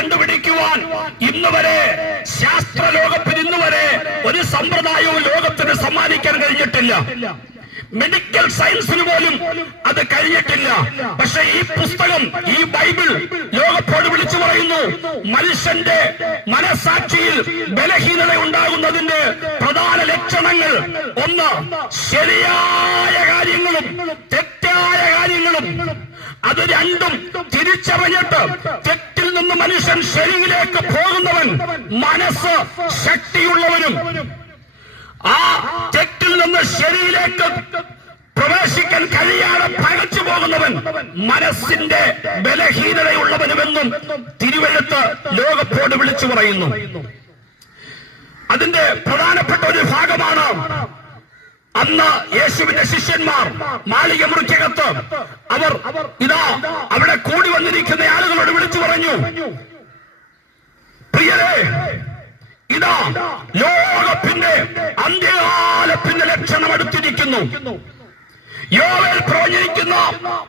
കണ്ടുപിടിക്കുവാൻ ഇന്ന് വരെ ശാസ്ത്രലോകത്തിന് ഇന്ന് വരെ ഒരു സമ്പ്രദായവും ലോകത്തിന് സമ്മാനിക്കാൻ കഴിഞ്ഞിട്ടില്ല. മെഡിക്കൽ സയൻസിന് പോലും അത് കഴിഞ്ഞിട്ടില്ല. പക്ഷെ ഈ പുസ്തകം, ഈ ബൈബിൾ ലോകത്തോട് വിളിച്ചു പറയുന്നു, മനുഷ്യന്റെ മനസാക്ഷിയിൽ ബലഹീനത ഉണ്ടാകുന്നതിന്റെ പ്രധാന ലക്ഷണങ്ങൾ ഒന്ന് ശരിയായ കാര്യങ്ങളും തെറ്റായ കാര്യങ്ങളും. അത് രണ്ടും തിരിച്ചറിഞ്ഞിട്ട് തെറ്റിൽ നിന്ന് മനുഷ്യൻ ശരിയിലേക്ക് പോകുന്നവൻ മനസ്സ് ശക്തിയുള്ളവനും, ആ തെറ്റിൽ നിന്ന് ശരിയിലേക്ക് പ്രവേശിക്കാൻ കഴിയാതെ പകച്ചു പോകുന്നവൻ മനസ്സിന്റെ ബലഹീനതയുള്ളവനുമെന്നും തിരുവെഴുത്ത് ലോകത്തോട് വിളിച്ചു പറയുന്നു. അതിന്റെ പ്രധാനപ്പെട്ട ഒരു ഭാഗമാണ് അന്ന് യേശുവിന്റെ ശിഷ്യന്മാർ മാളിക മുറിക്കകത്ത് അവർ ഇതാ അവിടെ കൂടി വന്നിരിക്കുന്ന ആളുകളോട് വിളിച്ചു പറഞ്ഞു, പ്രിയരേ, ഇതാ ലോകത്തിന്റെ അന്ത്യകാലത്തിന്റെ ലക്ഷണം അടുത്തിരിക്കുന്നു. യോവേൽ പ്രവചിക്കുന്ന